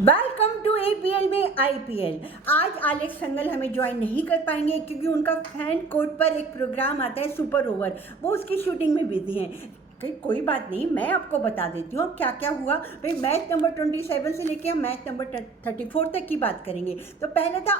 Welcome to APL में IPL. आज Alex संगल हमें ज्वाइन नहीं कर पाएंगे क्योंकि उनका फैन कोर्ट पर एक प्रोग्राम आता है सुपर ओवर, वो उसकी शूटिंग में बिजी हैं। कोई बात नहीं, मैं आपको बता देती हूँ क्या क्या हुआ। भाई मैच नंबर 27 से लेके हम मैच नंबर 34 तक की बात करेंगे। तो पहले था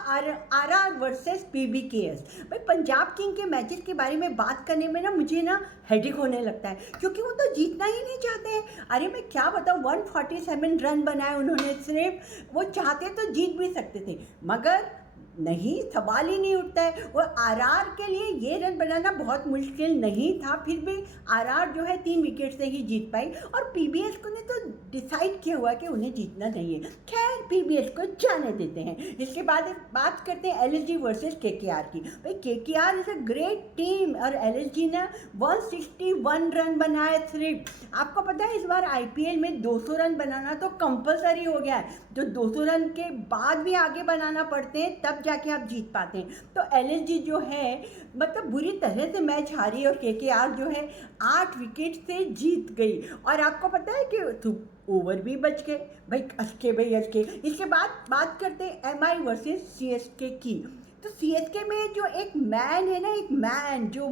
आरआर वर्सेस पीबीकेएस। भाई पंजाब किंग के मैचेस के बारे में बात करने में मुझे हेडेक होने लगता है क्योंकि वो तो जीतना ही नहीं चाहते हैं। अरे मैं क्या बताऊँ, 147 रन बनाए उन्होंने, सिर्फ वो चाहते तो जीत भी सकते थे मगर नहीं, सवाल ही नहीं उठता है। और आरआर के लिए ये रन बनाना बहुत मुश्किल नहीं था, फिर भी आरआर जो है 3 विकेट से ही जीत पाई। और पीबीएस को ने तो डिसाइड किया हुआ कि उन्हें जीतना नहीं है। खैर पीबीएस को जाने देते हैं। इसके बाद बात करते हैं एलएसजी वर्सेस केकेआर की। भाई KKR is a great team और एलएसजी ने 161 रन बनाए सिर्फ। आपको पता है इस बार आईपीएल में 200 रन बनाना तो कंपलसरी हो गया है। जो 200 रन के बाद भी आगे बनाना पड़ते हैं तब जाके आप जीत पाते हैं। तो एलएसजी जो है बुरी तरह से मैच हारी और केकेआर जो है 8 विकेट से जीत गई। और आपको पता है कि ओवर भी बच गए। भाई अचके। इसके बाद बात करते हैं एमआई वर्सेस सीएसके की। तो सीएसके में जो एक मैन है एक मैन जो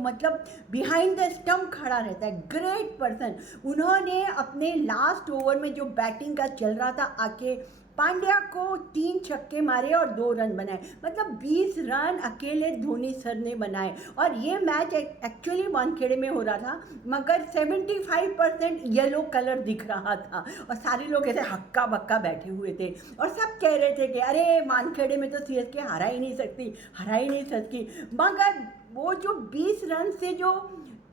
बिहाइंड द स्टंप खड़ा रहता है, ग्रेट पर्सन। उन्होंने अपने लास्ट ओवर में जो बैटिंग का चल रहा था आके पांड्या को 3 छक्के मारे और 2 रन बनाए। 20 रन अकेले धोनी सर ने बनाए। और ये मैच एक्चुअली वानखेड़े में हो रहा था मगर 75% येलो कलर दिख रहा था और सारे लोग ऐसे हक्का बक्का बैठे हुए थे और सब कह रहे थे कि अरे वानखेड़े में तो सीएसके हरा ही नहीं सकती। मगर वो जो 20 रन से जो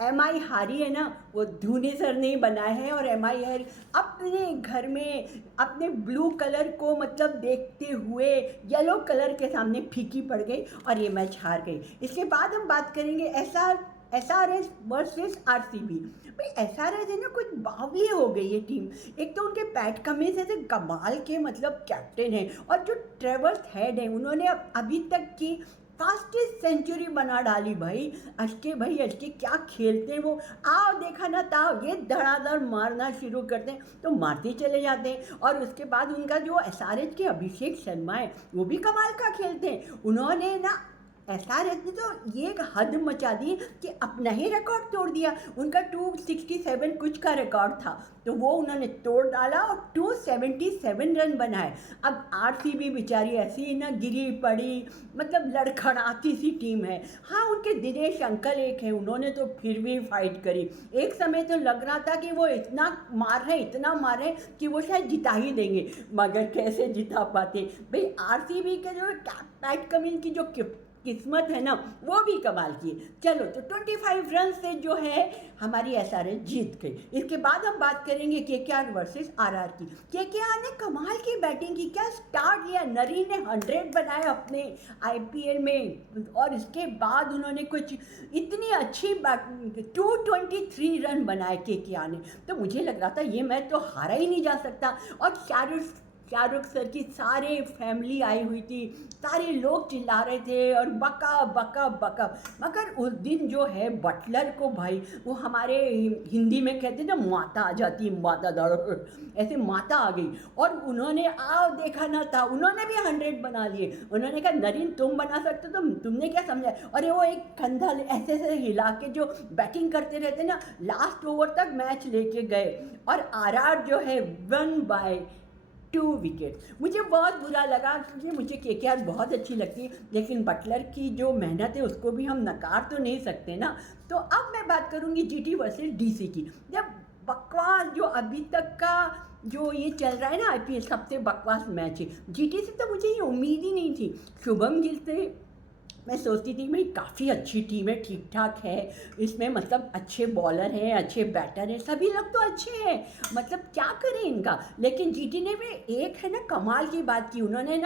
एमआई हारी है वो धोनी सर ने बनाए हैं। और एमआई है अपने घर में अपने ब्लू कलर को देखते हुए येलो कलर के सामने फीकी पड़ गई और ये मैच हार गई। इसके बाद हम बात करेंगे एसआरएच वर्सेस आरसीबी। भाई एसआरएच है कुछ बावली हो गई है टीम। एक तो उनके पैट कमिंस ऐसे कमाल के कैप्टन है और जो ट्रेवर्स हेड है उन्होंने अभी तक की फास्टेस्ट सेंचुरी बना डाली। भाई अचके क्या खेलते हैं वो। आओ देखा ना ताओ, ये धड़ाधड़ मारना शुरू करते हैं तो मारते चले जाते हैं। और उसके बाद उनका जो एसआरएच के अभिषेक शर्मा है वो भी कमाल का खेलते हैं। उन्होंने एसआरएच ने तो ये एक हद मचा दी कि अपना ही रिकॉर्ड तोड़ दिया। उनका 267 कुछ का रिकॉर्ड था तो वो उन्होंने तोड़ डाला और 277 रन बनाए। अब आरसीबी बेचारी ऐसी गिरी पड़ी, लड़खड़ाती सी टीम है। हाँ उनके दिनेश अंकल एक है, उन्होंने तो फिर भी फाइट करी। एक समय तो लग रहा था कि वो इतना मार रहे कि वो शायद जिता ही देंगे मगर कैसे जिता पाते। भाई आरसीबी के जो पैट कमिंस की जो किस्मत है वो भी कमाल की। चलो तो 25 रन से जो है हमारी एसआरएच जीत गई। इसके बाद हम बात करेंगे केकेआर वर्सेस आरआर की। केकेआर ने कमाल की बैटिंग की, क्या स्टार्ट लिया। नरीन ने 100 बनाए अपने आईपीएल में और इसके बाद उन्होंने कुछ इतनी अच्छी 223 रन बनाए केकेआर ने। तो मुझे लग रहा था ये मैच तो हारा ही नहीं जा सकता। और शाहरुख सर की सारे फैमिली आई हुई थी, सारे लोग चिल्ला रहे थे और बका मगर उस दिन जो है बटलर को भाई वो हमारे हिंदी में कहते ना माता आ जाती, माता दौड़ ऐसे माता आ गई। और उन्होंने आओ देखा ना था, उन्होंने भी 100 बना लिए। उन्होंने कहा नरीन तुम बना सकते तो तुमने क्या समझा। और वो एक कंधा ऐसे हिला के जो बैटिंग करते रहते लास्ट ओवर तक मैच लेके गए। और आरआर जो है 1/2 विकेट। मुझे बहुत बुरा लगा क्योंकि मुझे केकेआर बहुत अच्छी लगती है लेकिन बटलर की जो मेहनत है उसको भी हम नकार तो नहीं सकते ना। तो अब मैं बात करूँगी जीटी वर्सेस डीसी की। जब बकवास जो अभी तक का जो ये चल रहा है आईपीएल सबसे बकवास मैच है। जीटी से तो मुझे ये उम्मीद ही नहीं थी। शुभम गिल से मैं सोचती थी भाई काफ़ी अच्छी टीम है, ठीक ठाक है इसमें, अच्छे बॉलर हैं, अच्छे बैटर हैं, सभी लोग तो अच्छे हैं, क्या करें इनका। लेकिन जीटी ने भी एक है कमाल की बात की। उन्होंने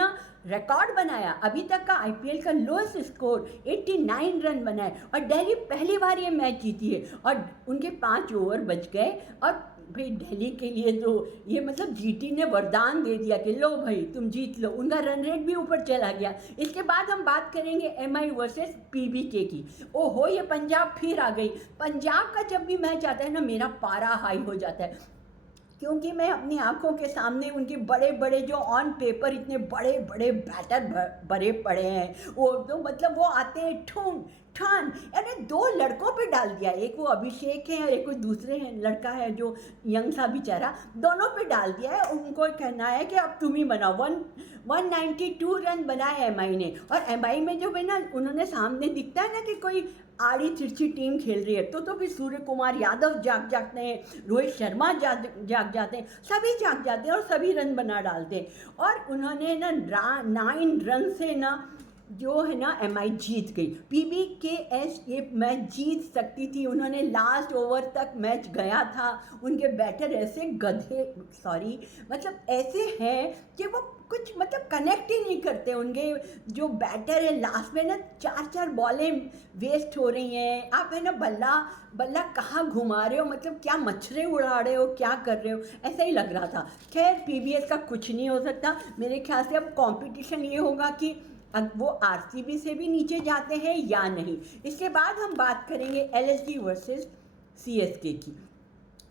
रिकॉर्ड बनाया, अभी तक का आईपीएल का लोएस्ट स्कोर 89 रन बनाए और दिल्ली पहली बार ये मैच जीती है। और उनके 5 ओवर बच गए और भाई दिल्ली के लिए तो ये जीटी ने वरदान दे दिया कि लो भाई तुम जीत लो। उनका रन रेट भी ऊपर चला गया। इसके बाद हम बात करेंगे एमआई वर्सेस पीबीके की। ओहो ये पंजाब फिर आ गई। पंजाब का जब भी मैच आता है मेरा पारा हाई हो जाता है। क्योंकि मैं अपनी आँखों के सामने उनके बड़े-बड़े जो ऑन पेपर इतने बड़े-बड़े बैटर भरे पड़े हैं, वो तो मतलब वो आते हैं ठूम ठान, अरे 2 लड़कों पे डाल दिया, एक वो अभिषेक है और एक कोई दूसरे हैं लड़का है जो यंग सा बेचारा, दोनों पे डाल दिया है। उनको कहना है कि अब तुम ही बनाओ। 192 रन बनाए एमआई ने, और एमआई में जो है ना, उन्होंने सामने दिखता है ना कि कोई आड़ी तिरछी टीम खेल रही है, तो फिर सूर्य कुमार यादव जाग जाते हैं, रोहित शर्मा जाग जाते हैं, सभी जाग जाते हैं और सभी रन बना डालते हैं। और उन्होंने ना 9 रन से ना जो है ना एमआई जीत गई। पीबीकेएस ये मैच जीत सकती थी, उन्होंने लास्ट ओवर तक मैच गया था। उनके बैटर ऐसे गधे, सॉरी मतलब ऐसे हैं कि वो कुछ मतलब कनेक्ट ही नहीं करते। उनके जो बैटर है लास्ट में ना 4 बॉलें वेस्ट हो रही हैं। आप है ना बल्ला बल्ला कहाँ घुमा रहे हो, मतलब क्या मच्छरे उड़ा रहे हो, क्या कर रहे हो, ऐसा ही लग रहा था। खैर पीबीएस का कुछ नहीं हो सकता। मेरे ख्याल से अब कंपटीशन ये होगा कि अब वो आरसीबी से भी नीचे जाते हैं या नहीं। इसके बाद हम बात करेंगे एलएसजी वर्सेस सीएसके की।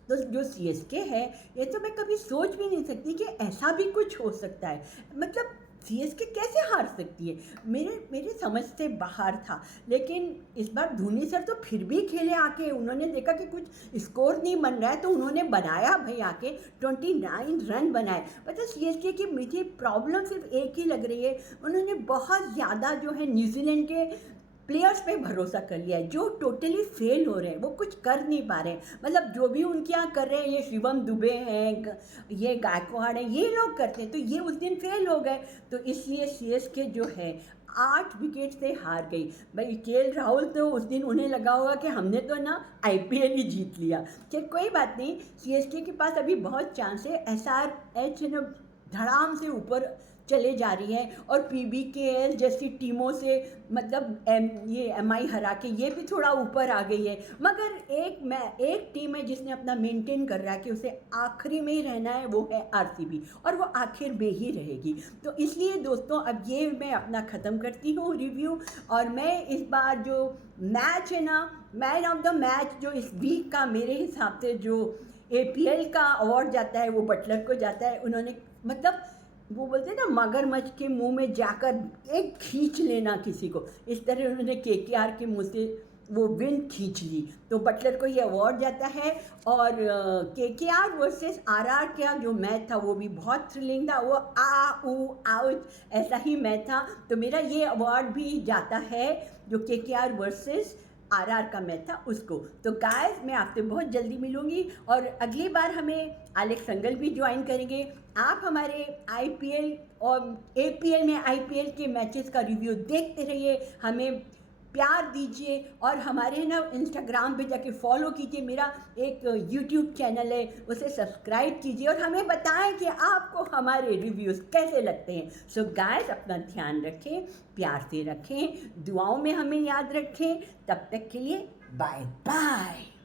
तो जो सीएसके है, ये तो मैं कभी सोच भी नहीं सकती कि ऐसा भी कुछ हो सकता है। मतलब सीएसके कैसे हार सकती है, मेरे समझ से बाहर था। लेकिन इस बार धोनी सर तो फिर भी खेले आके, उन्होंने देखा कि कुछ स्कोर नहीं बन रहा है तो उन्होंने बनाया भाई आके 29 रन बनाए। मतलब सीएसके की मुझे प्रॉब्लम सिर्फ एक ही लग रही है, उन्होंने बहुत ज़्यादा जो है न्यूजीलैंड के प्लेयर्स पे भरोसा कर लिया है, जो टोटली फेल हो रहे हैं, वो कुछ कर नहीं पा रहे हैं। मतलब जो भी उनके यहाँ कर रहे हैं, ये शिवम दुबे हैं, ये गायकवाड़ हैं, ये लोग करते हैं, तो ये उस दिन फेल हो गए। तो इसलिए सीएसके जो है 8 विकेट से हार गई। भाई केएल राहुल तो उस दिन उन्हें लगा होगा कि हमने तो ना आईपीएल ही जीत लिया। कि कोई बात नहीं, सीएसके के पास अभी बहुत चांस है। एसआरएच ना धड़ाम से ऊपर चले जा रही हैं, और पीबीकेएल जैसी टीमों से मतलब ये एमआई हरा के ये भी थोड़ा ऊपर आ गई है। मगर एक टीम है जिसने अपना मेंटेन कर रहा है कि उसे आखिरी में ही रहना है, वो है आरसीबी, और वो आखिर में ही रहेगी। तो इसलिए दोस्तों अब ये मैं अपना ख़त्म करती हूँ रिव्यू। और मैं इस बार जो मैच है ना, मैन ऑफ द मैच जो इस वीक का मेरे हिसाब से जो एपीएल का अवार्ड जाता है वो बटलर को जाता है। उन्होंने मतलब वो बोलते हैं ना मगरमच्छ के मुंह में जाकर एक खींच लेना किसी को, इस तरह उन्होंने केकेआर के मुंह से वो विन खींच ली, तो बटलर को ये अवार्ड जाता है। और केकेआर वर्सेस आरआर का जो मैच था वो भी बहुत थ्रिलिंग था, वो आ ऊ आउच ऐसा ही मैच था। तो मेरा ये अवार्ड भी जाता है जो केकेआर वर्सेस आरआर का मैच था उसको। तो गाइस मैं आपसे बहुत जल्दी मिलूंगी, और अगली बार हमें एलेक्स संगल भी ज्वाइन करेंगे। आप हमारे आईपीएल और एपीएल में आईपीएल के मैचेस का रिव्यू देखते रहिए, हमें प्यार दीजिए, और हमारे ना इंस्टाग्राम पे जाके फॉलो कीजिए। मेरा एक यूट्यूब चैनल है, उसे सब्सक्राइब कीजिए, और हमें बताएं कि आपको हमारे रिव्यूज़ कैसे लगते हैं। सो गाइस अपना ध्यान रखें, प्यार से रखें, दुआओं में हमें याद रखें। तब तक के लिए बाय बाय।